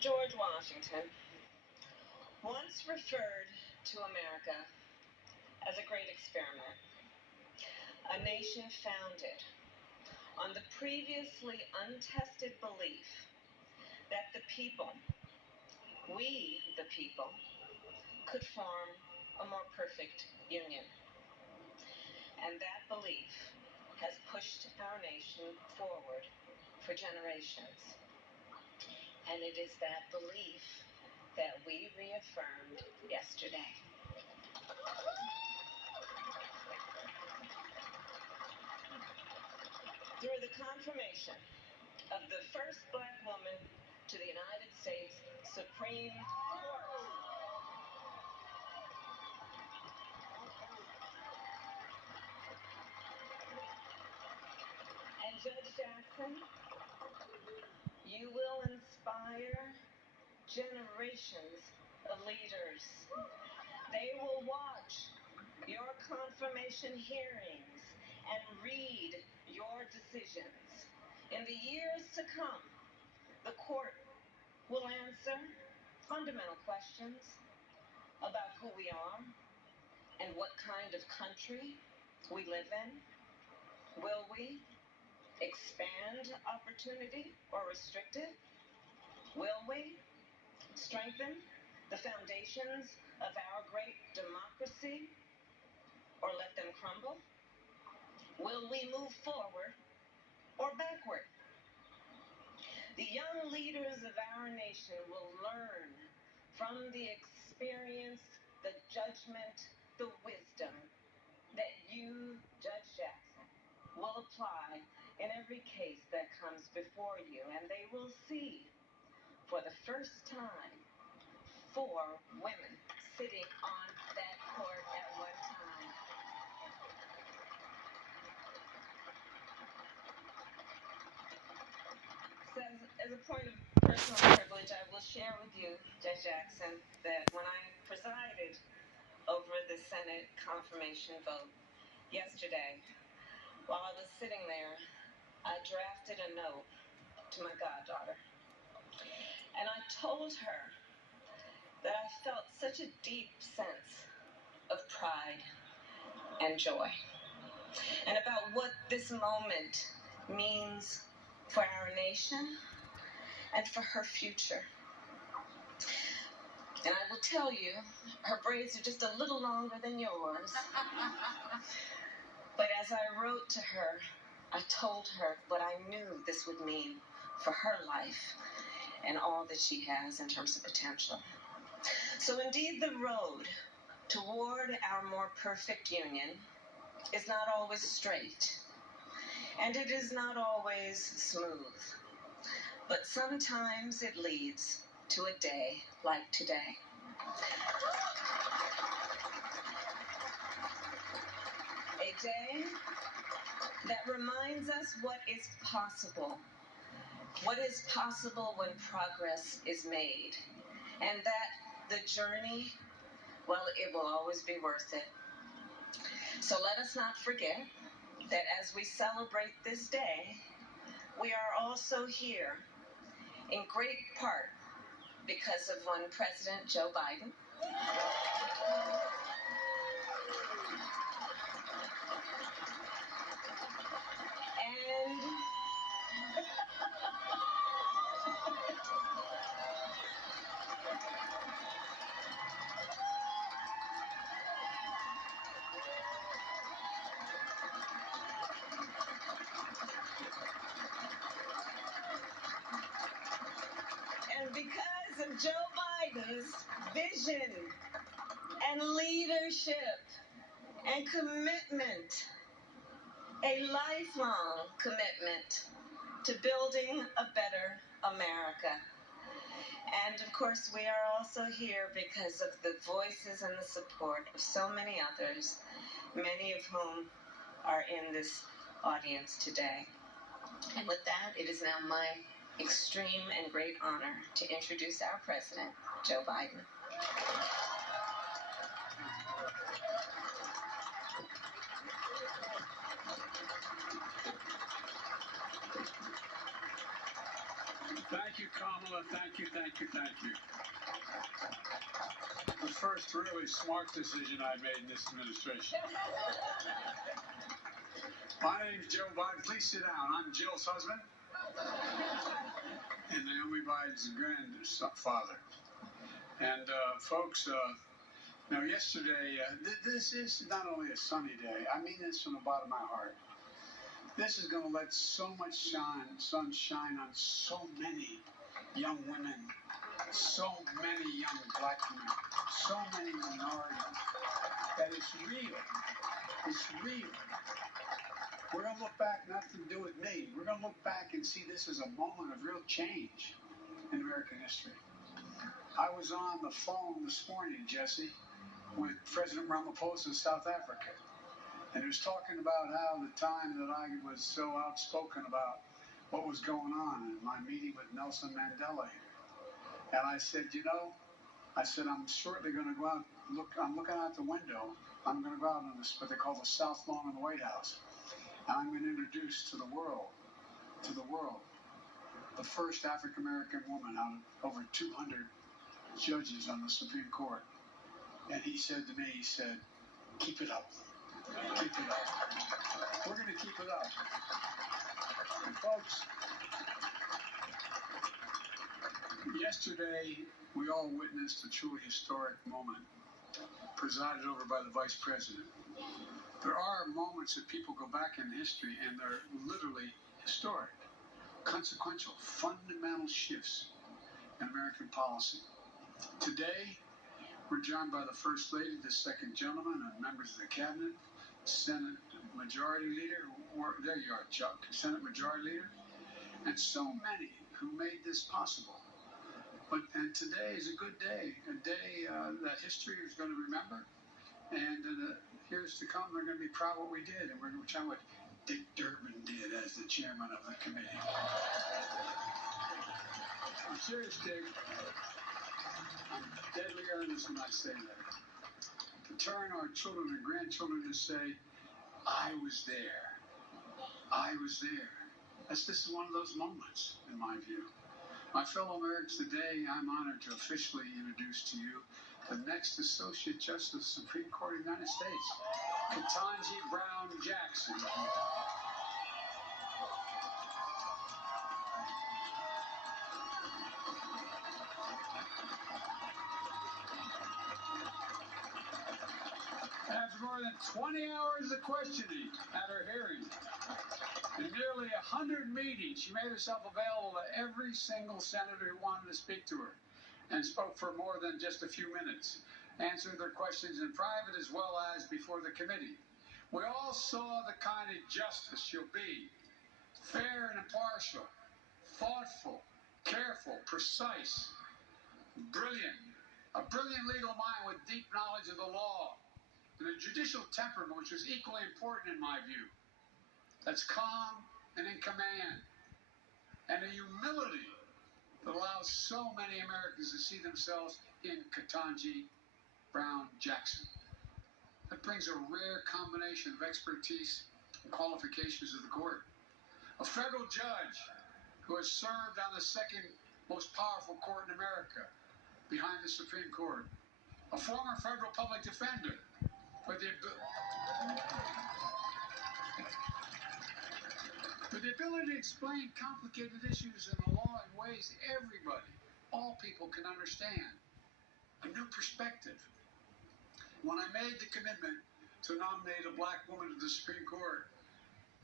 George Washington once referred to America as a great experiment, a nation founded on the previously untested belief that the people, we the people, could form a more perfect union. And that belief has pushed our nation forward for generations. And it is that belief that we reaffirmed yesterday. Through the confirmation of the first black woman to the United States Supreme Court. And Judge Jackson, you will inspire generations of leaders. They will watch your confirmation hearings and read your decisions. In the years to come, the court will answer fundamental questions about who we are and what kind of country we live in. Will we expand opportunity or restrict it? Will we strengthen the foundations of our great democracy or let them crumble? Will we move forward or backward? The young leaders of our nation will learn from the experience, the judgment, the wisdom that you, Judge Jackson, will apply in every case that comes before you. And they will see, for the first time, 4 women sitting on that court at one time. So as a point of personal privilege, I will share with you, Judge Jackson, that when I presided over the Senate confirmation vote yesterday, while I was sitting there, I drafted a note to my goddaughter. And I told her that I felt such a deep sense of pride and joy, and about what this moment means for our nation and for her future. And I will tell you, her braids are just a little longer than yours. But as I wrote to her, I told her what I knew this would mean for her life and all that she has in terms of potential. So indeed, the road toward our more perfect union is not always straight, and it is not always smooth, but sometimes it leads to a day like today. A day that reminds us what is possible when progress is made, and that the journey, well, it will always be worth it. So let us not forget that as we celebrate this day, we are also here in great part because of one President Joe Biden. And because of Joe Biden's vision and leadership and commitment, a lifelong commitment to building a better America. And of course, we are also here because of the voices and the support of so many others, many of whom are in this audience today. And with that, it is now my extreme and great honor to introduce our President, Joe Biden. Thank you, you, Kamala. Thank you, thank you, thank you. The first really smart decision I made in this administration. My name's Joe Biden. Please sit down. I'm Jill's husband and Naomi Biden's grandfather. And folks, now yesterday, this is not only a sunny day. I mean this from the bottom of my heart. This is going to let so much sun shine on so many young women, so many young black women, so many minorities, that it's real. It's real. We're going to look back, nothing to do with me. We're going to look back and see this as a moment of real change in American history. I was on the phone this morning, Jesse, with President Ramaphosa of South Africa. And he was talking about how the time that I was so outspoken about what was going on in my meeting with Nelson Mandela here. And I said, I'm shortly going to go out, I'm looking out the window. I'm going to go out on this, what they call the South Lawn of the White House. And I'm going to introduce to the world, the first African-American woman out of over 200 judges on the Supreme Court. And he said to me, keep it up. Keep it up. We're going to keep it up. And folks, yesterday we all witnessed a truly historic moment presided over by the Vice President. There are moments that people go back in history and they're literally historic, consequential, fundamental shifts in American policy. Today, we're joined by the First Lady, the Second Gentleman, and members of the Cabinet, Senate Majority Leader, there you are, Chuck, Senate Majority Leader, and so many who made this possible. And today is a good day, a day that history is going to remember, and years to come, they're going to be proud of what we did, and we're going to try what Dick Durbin did as the chairman of the committee. I'm serious, Dick. I'm deadly earnest when I say that. To turn our children and grandchildren to say, I was there. I was there. This is one of those moments, in my view. My fellow Americans, today I'm honored to officially introduce to you the next Associate Justice of the Supreme Court of the United States, Ketanji Brown Jackson. After more than 20 hours of questioning at her hearing and nearly 100 meetings, she made herself available to every single senator who wanted to speak to her and spoke for more than just a few minutes, answering their questions in private as well as before the committee. We all saw the kind of justice she'll be: fair and impartial, thoughtful, careful, precise, brilliant. A brilliant legal mind with deep knowledge of the law, and a judicial temperament which was equally important in my view. That's calm and in command, and a humility that allows so many Americans to see themselves in Ketanji Brown Jackson. That brings a rare combination of expertise and qualifications to the court. A federal judge who has served on the second most powerful court in America, behind the Supreme Court. A former federal public defender with the ability to explain complicated issues in the law in ways everybody, all people can understand. A new perspective. When I made the commitment to nominate a black woman to the Supreme Court,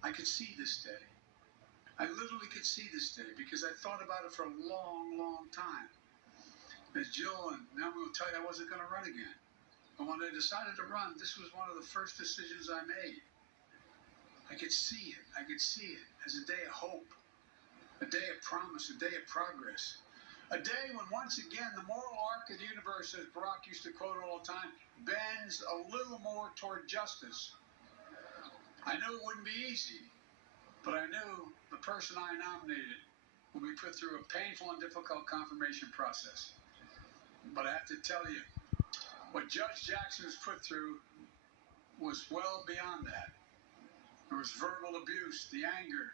I could see this day. I literally could see this day because I thought about it for a long, long time. As Jill and Naomi will tell you, I wasn't going to run again. But when I decided to run, this was one of the first decisions I made. I could see it. I could see it as a day of hope, a day of promise, a day of progress. A day when, once again, the moral arc of the universe, as Barack used to quote all the time, bends a little more toward justice. I knew it wouldn't be easy, but I knew the person I nominated would be put through a painful and difficult confirmation process. But I have to tell you, what Judge Jackson was put through was well beyond that. There was verbal abuse, the anger,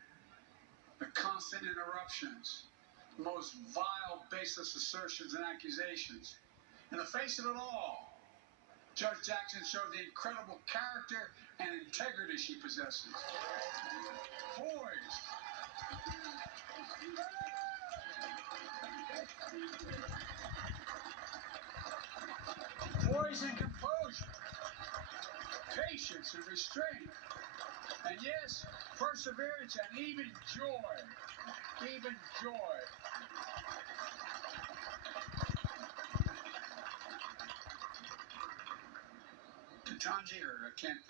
the constant interruptions, most vile, baseless assertions and accusations. In the face of it all, Judge Jackson showed the incredible character and integrity she possesses. Poised. Poise and composure. Patience and restraint. And yes, perseverance and even joy. Even joy. Ketanji,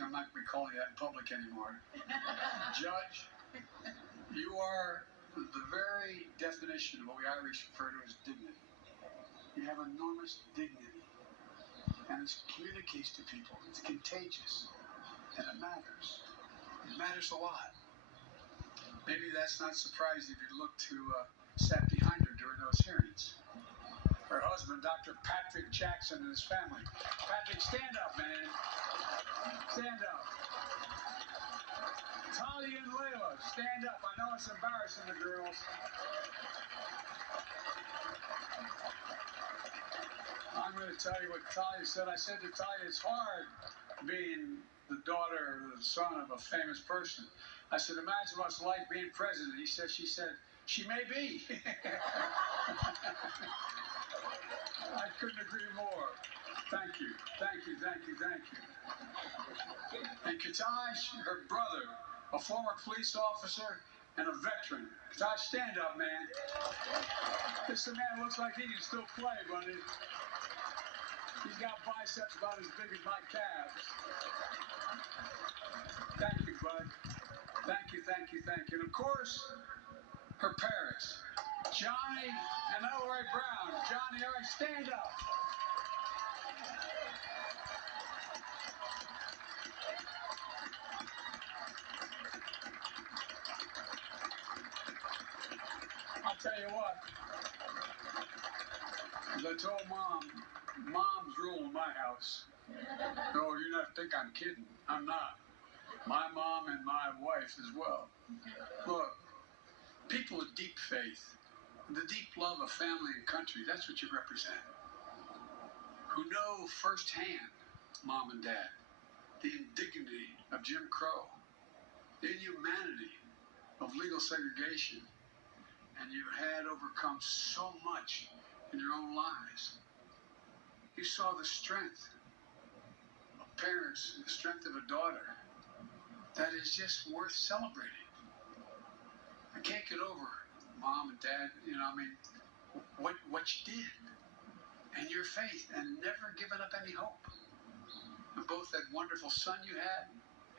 I'm not going to be calling you that in public anymore. Judge, you are the very definition of what we Irish refer to as dignity. You have enormous dignity. And it communicates to people. It's contagious. And it matters. It matters a lot. Maybe that's not surprising if you look to sat behind her during those hearings. Her husband, Dr. Patrick Jackson, and his family. Patrick, stand up, man. Stand up. Talia and Layla, stand up. I know it's embarrassing the girls. I'm going to tell you what Talia said. I said to Talia, it's hard being the daughter or the son of a famous person. I said, imagine what it's like being president. She said, she may be. I couldn't agree more. Thank you. Thank you, thank you, thank you. And Ketanji, her brother, a former police officer and a veteran. Ketanji, stand up, man. This man looks like he can still play, buddy. He's got biceps about as big as my calves. Thank you, bud. Thank you, thank you, thank you. And of course, her parents, Johnny and Elroy Brown. Johnny, all right, stand up. I'll tell you what. As I told Mom, Mom's rule in my house. No, you not think I'm kidding. I'm not. My mom and my wife as well. Look, people of deep faith, the deep love of family and country, that's what you represent. Who know firsthand, Mom and Dad, the indignity of Jim Crow, the inhumanity of legal segregation, and you had overcome so much in your own lives. You saw the strength of parents, the strength of a daughter, that is just worth celebrating. I can't get over, Mom and Dad, what you did, and your faith, and never giving up any hope. And both that wonderful son you had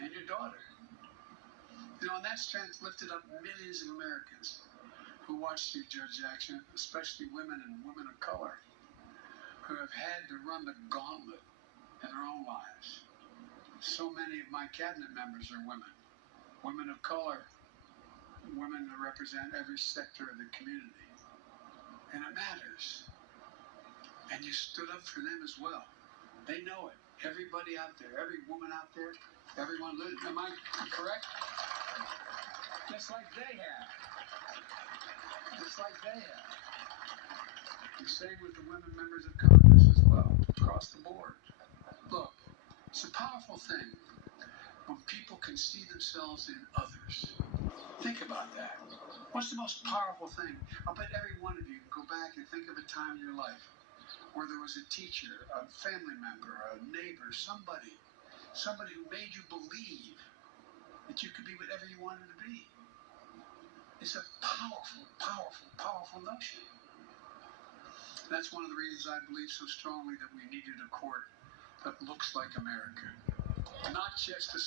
and your daughter. And that strength lifted up millions of Americans who watched you, Judge Jackson, especially women and women of color, who have had to run the gauntlet in their own lives. So many of my cabinet members are women of color, women that represent every sector of the community. And it matters. And you stood up for them as well. They know it. Everybody out there, every woman out there, everyone lives. Am I correct? Just like they have. Just like they have. The same with the women members of Congress as well, across the board. Look, it's a powerful thing when people can see themselves in others. Think about that. What's the most powerful thing? I'll bet every one of you can go back and think of a time in your life where there was a teacher, a family member, a neighbor, somebody who made you believe that you could be whatever you wanted to be. It's a powerful, powerful, powerful notion. That's one of the reasons I believe so strongly that we needed a court that looks like America. Not just a